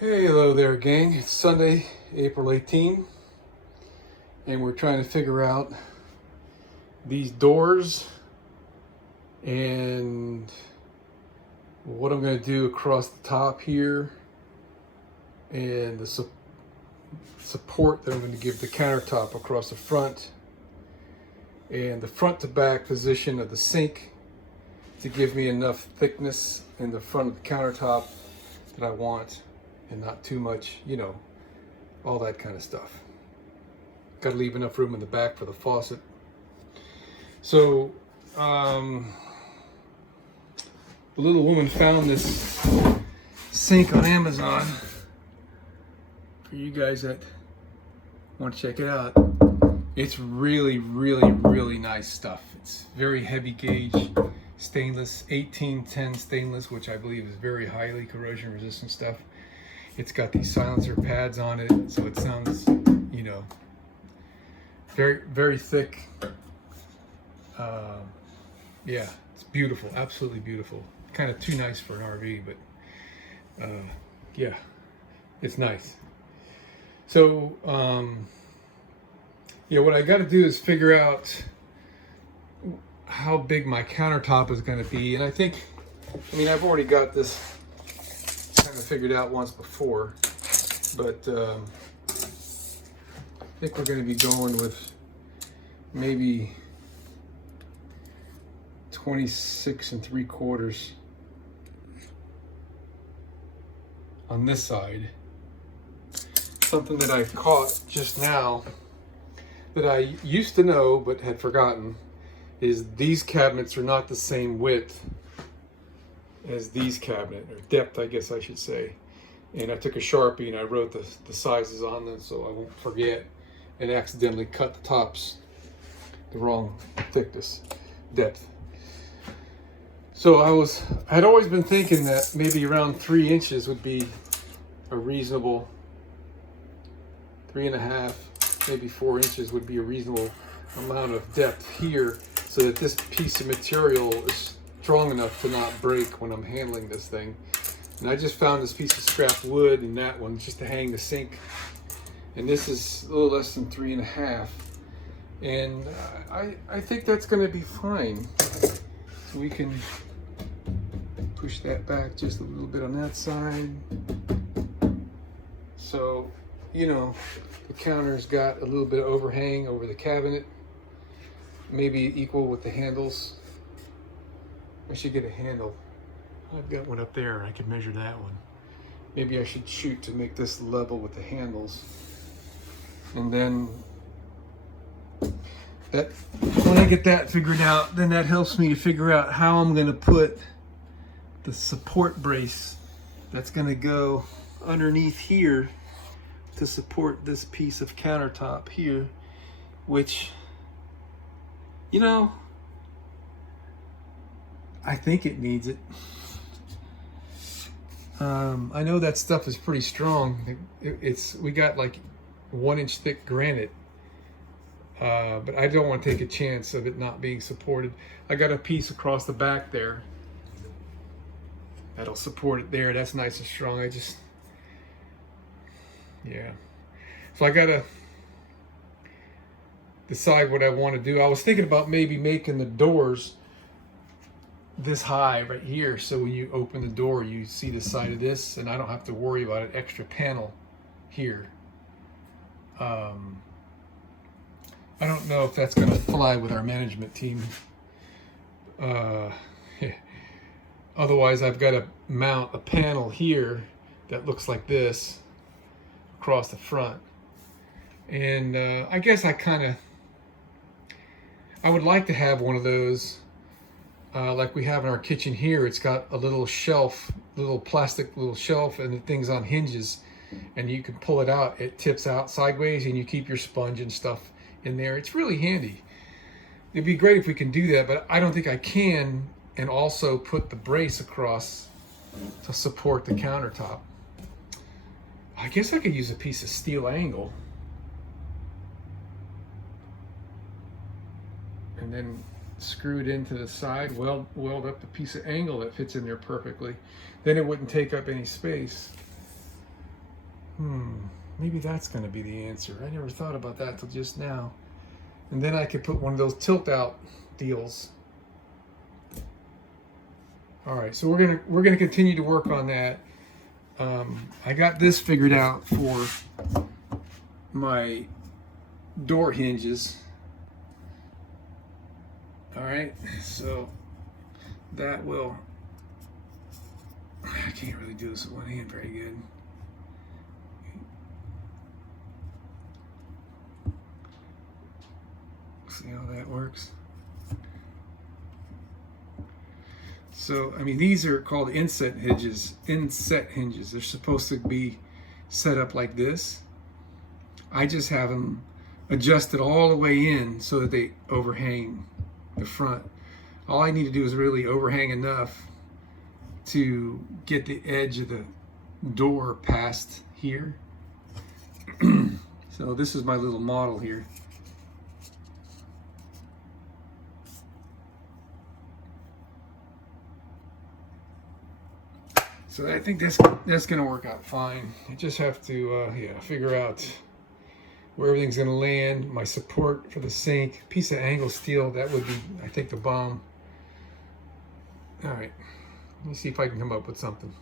Hey, hello there, gang. It's Sunday, April 18, and we're trying to figure out these doors and what I'm going to do across the top here and the support that I'm going to give the countertop across the front and the front to back position of the sink to give me enough thickness in the front of the countertop that I want and not too much, all that kind of stuff. Got to leave enough room in the back for the faucet. So, the little woman found this sink on Amazon. For you guys that want to check it out, it's really, really, really nice stuff. It's very heavy gauge stainless, 1810 stainless, which I believe is very highly corrosion resistant stuff. It's got these silencer pads on it, so it sounds, very, very thick. Yeah, it's beautiful, absolutely beautiful. Kind of too nice for an RV, but yeah, it's nice. So, what I got to do is figure out how big my countertop is going to be, and I've already got this kind of figured out once before, but I think we're going to be going with maybe 26 3/4 on this side. Something that I caught just now that I used to know but had forgotten is these cabinets are not the same width as these cabinets, or depth I guess I should say. And I took a Sharpie and I wrote the sizes on them so I won't forget, and accidentally cut the tops the wrong thickness, depth. So I had always been thinking that maybe around 3 inches would be a reasonable, 3.5, maybe 4 inches would be a reasonable amount of depth here, so that this piece of material is strong enough to not break when I'm handling this thing. And I just found this piece of scrap wood and that one just to hang the sink. And this is a little less than 3.5. And I think that's going to be fine. So we can push that back just a little bit on that side. So, the counter's got a little bit of overhang over the cabinet, maybe equal with the handles. I should get a handle. I've got one up there. I can measure that one. Maybe I should shoot to make this level with the handles. And then when I get that figured out, then that helps me to figure out how I'm going to put the support brace that's going to go underneath here to support this piece of countertop here, which, I think it needs it. I know that stuff is pretty strong. We got like 1 inch thick granite, but I don't want to take a chance of it not being supported. I got a piece across the back there that'll support it there. That's nice and strong. So I gotta decide what I want to do. I was thinking about maybe making the doors this high right here, so when you open the door you see the side of this and I don't have to worry about an extra panel here. I don't know if that's going to fly with our management team. Otherwise I've got to mount a panel here that looks like this across the front, and I guess I would like to have one of those like we have in our kitchen here. It's got a little shelf, plastic shelf, and the thing's on hinges, and you can pull it out. It tips out sideways, and you keep your sponge and stuff in there. It's really handy. It'd be great if we can do that, but I don't think I can, and also put the brace across to support the countertop. I guess I could use a piece of steel angle and then screw it into the side, weld up the piece of angle that fits in there perfectly. Then it wouldn't take up any space. Maybe that's going to be the answer. I never thought about that till just now. And then I could put one of those tilt out deals. All right, so we're gonna continue to work on that. I got this figured out for my door hinges. All right, so that will. I can't really do this with one hand very good. See how that works? So, I mean, these are called inset hinges. Inset hinges. They're supposed to be set up like this. I just have them adjusted all the way in so that they overhang the front. All I need to do is really overhang enough to get the edge of the door past here. So this is my little model here. So I think that's going to work out fine. I just have to figure out where everything's going to land. My support for the sink, piece of angle steel, that would be, I think, the bomb. All right, let me see if I can come up with something.